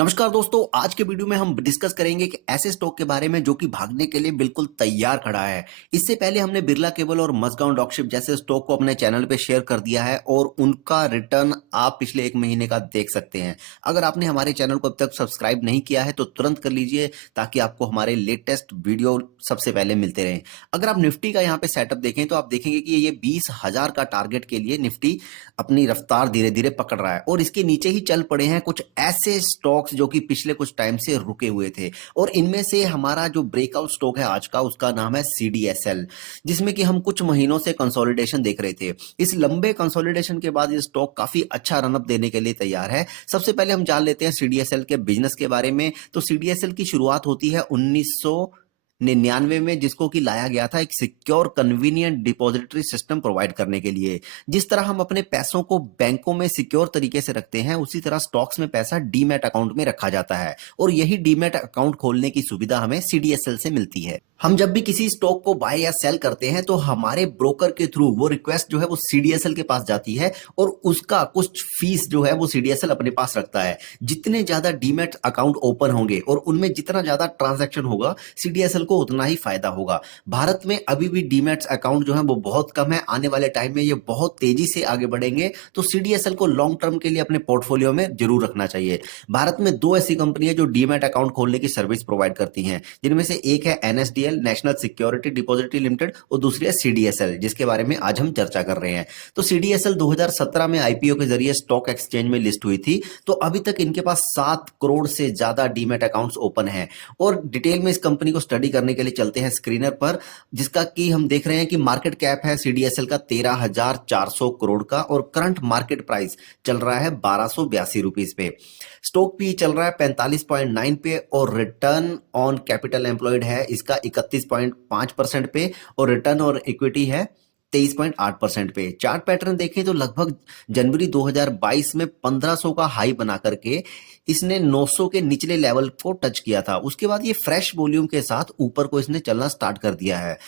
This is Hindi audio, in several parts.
नमस्कार दोस्तों, आज के वीडियो में हम डिस्कस करेंगे कि ऐसे स्टॉक के बारे में जो कि भागने के लिए बिल्कुल तैयार खड़ा है। इससे पहले हमने बिरला केबल और मज़गांव डॉकशिप जैसे स्टॉक को अपने चैनल पे शेयर कर दिया है और उनका रिटर्न आप पिछले 1 महीने का देख सकते हैं। अगर आपने हमारे चैनल को अब तक सब्सक्राइब नहीं किया है तो तुरंत कर लीजिए ताकि आपको हमारे लेटेस्ट वीडियो सबसे पहले मिलते रहें। अगर आप निफ्टी का यहाँ पे सेटअप देखें तो आप देखेंगे कि ये 20,000 का टारगेट के लिए निफ्टी अपनी रफ्तार धीरे-धीरे पकड़ रहा है और इसके नीचे ही चल पड़े हैं कुछ ऐसे स्टॉक्स जो कि पिछले कुछ टाइम से रुके हुए थे और इनमें से हमारा जो ब्रेकआउट स्टॉक है आज का उसका नाम है सीडीएसएल, जिसमें कि हम कुछ महीनों से कंसोलिडेशन देख रहे थे। इस लंबे कंसोलिडेशन के बाद ये स्टॉक काफी अच्छा रनअप देने के लिए तैयार है। सबसे पहले हम जान लेते हैं सीडीएसएल के बिजनेस के बारे में। तो सीडीएसएल की शुरुआत होती है 1999 में, जिसको कि लाया गया था एक secure convenient depository system provide करने के लिए। जिस तरह हम अपने पैसों को बैंकों में सिक्योर तरीके से रखते हैं उसी तरह स्टॉक्स में पैसा डीमैट अकाउंट में रखा जाता है और यही डीमैट अकाउंट खोलने की सुविधा हमें सीडीएसएल से मिलती है। हम जब भी किसी स्टॉक को बाय या सेल करते हैं तो हमारे ब्रोकर के थ्रू वो रिक्वेस्ट जो है वो सीडीएसएल के पास जाती है और उसका कुछ फीस जो है वो सीडीएसएल अपने पास रखता है। जितने ज्यादा डीमैट अकाउंट ओपन होंगे और उनमें जितना ज्यादा ट्रांजैक्शन होगा सीडीएसएल को उतना ही फायदा होगा। भारत में अभी भी डीमैट अकाउंट जो है वो बहुत कम है। आने वाले टाइम में ये बहुत तेजी से आगे बढ़ेंगे तो सीडीएसएल को लॉन्ग टर्म के लिए अपने पोर्टफोलियो में जरूर रखना चाहिए। भारत में 2 ऐसी कंपनी है जो डीमैट अकाउंट खोलने की सर्विस प्रोवाइड करती हैं, जिनमें से एक है NSDL national security depository limited और दूसरी है सीडीएसएल, जिसके बारे में आज हम चर्चा कर रहे हैं। तो सीडीएसएल 2017 में आईपीओ के जरिए स्टॉक एक्सचेंज में लिस्ट हुई थी। तो अभी तक इनके पास 7 करोड़ से ज्यादा डीमैट अकाउंट्स ओपन हैं और डिटेल में इस कंपनी को स्टडी करने के लिए चलते हैं स्क्रीनर पर, जिसका कि हम देख रहे हैं कि मार्केट कैप है सीडीएसएल का 13,400 करोड़ का और करंट मार्केट प्राइस चल रहा है 1282 रुपीस पे। स्टॉक पी चल रहा है 45.9 पे और रिटर्न ऑन कैपिटल एम्प्लॉयड है इसका 31.5% पे और रिटर्न और इक्विटी है 23.8% पे। चार्ट पैटर्न देखें तो लगभग जनवरी 2022 में 1500 का हाई बना करके इसने 900 के निचले लेवल को टच किया था। उसके बाद ये फ्रेश वॉल्यूम के साथ ऊपर को इसने चलना स्टार्ट कर दिया है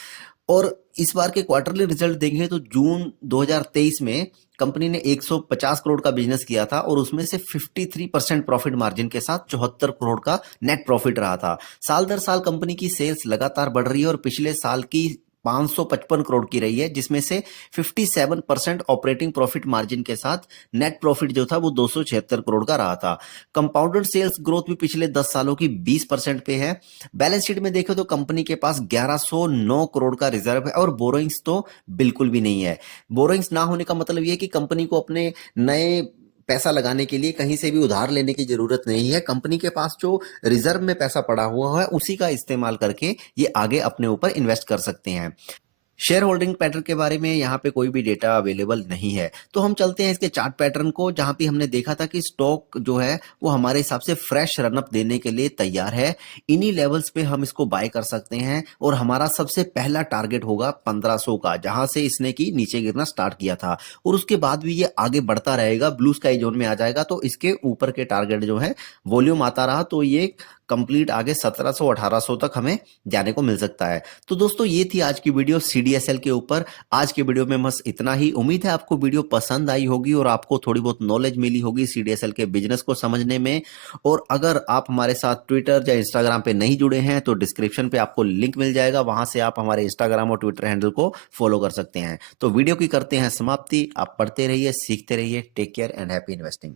और इस बार के क्वार्टरली रिजल्ट देखें तो जून 2023 में कंपनी ने 150 करोड़ का बिजनेस किया था और उसमें से 53% प्रॉफिट मार्जिन के साथ 74 करोड़ का नेट प्रॉफिट रहा था। साल दर साल कंपनी की सेल्स लगातार बढ़ रही है और पिछले साल की 555 करोड़ की रही है, जिसमें से 57% ऑपरेटिंग प्रॉफिट मार्जिन के साथ नेट प्रॉफिट जो था वो 276 करोड़ का रहा था। कंपाउंडेड सेल्स ग्रोथ भी पिछले 10 सालों की 20% पे है। बैलेंस शीट में देखें तो कंपनी के पास 1109 करोड़ का रिजर्व है और बोरोइंग्स तो बिल्कुल भी नहीं है। बोरोइंग्स ना होने का मतलब ये कि कंपनी को अपने नए पैसा लगाने के लिए कहीं से भी उधार लेने की जरूरत नहीं है। कंपनी के पास जो रिजर्व में पैसा पड़ा हुआ है उसी का इस्तेमाल करके ये आगे अपने ऊपर इन्वेस्ट कर सकते हैं। शेयर होल्डिंग पैटर्न के बारे में यहाँ पे कोई भी डेटा अवेलेबल नहीं है। तो हम चलते हैं इसके चार्ट पैटर्न को, जहाँ पे हमने देखा था कि स्टॉक जो है वो हमारे हिसाब से फ्रेश रनअप देने के लिए तैयार है। इन्हीं लेवल्स पे हम इसको बाय कर सकते हैं और हमारा सबसे पहला टारगेट होगा 1500 का, जहां से इसने की नीचे गिरना स्टार्ट किया था और उसके बाद भी ये आगे बढ़ता रहेगा, ब्लू स्काई जोन में आ जाएगा। तो इसके ऊपर के टारगेट जो है वॉल्यूम आता रहा तो ये कंप्लीट आगे 1700-1800 तक हमें जाने को मिल सकता है। तो दोस्तों ये थी आज की वीडियो सीडीएसएल के ऊपर। आज की वीडियो में बस इतना ही। उम्मीद है आपको वीडियो पसंद आई होगी और आपको थोड़ी बहुत नॉलेज मिली होगी सीडीएसएल के बिजनेस को समझने में। और अगर आप हमारे साथ ट्विटर या इंस्टाग्राम पे नहीं जुड़े हैं तो डिस्क्रिप्शन पे आपको लिंक मिल जाएगा, वहां से आप हमारे इंस्टाग्राम और ट्विटर हैंडल को फॉलो कर सकते हैं। तो वीडियो की करते हैं समाप्ति। आप पढ़ते रहिए, सीखते रहिए। Take care and happy investing.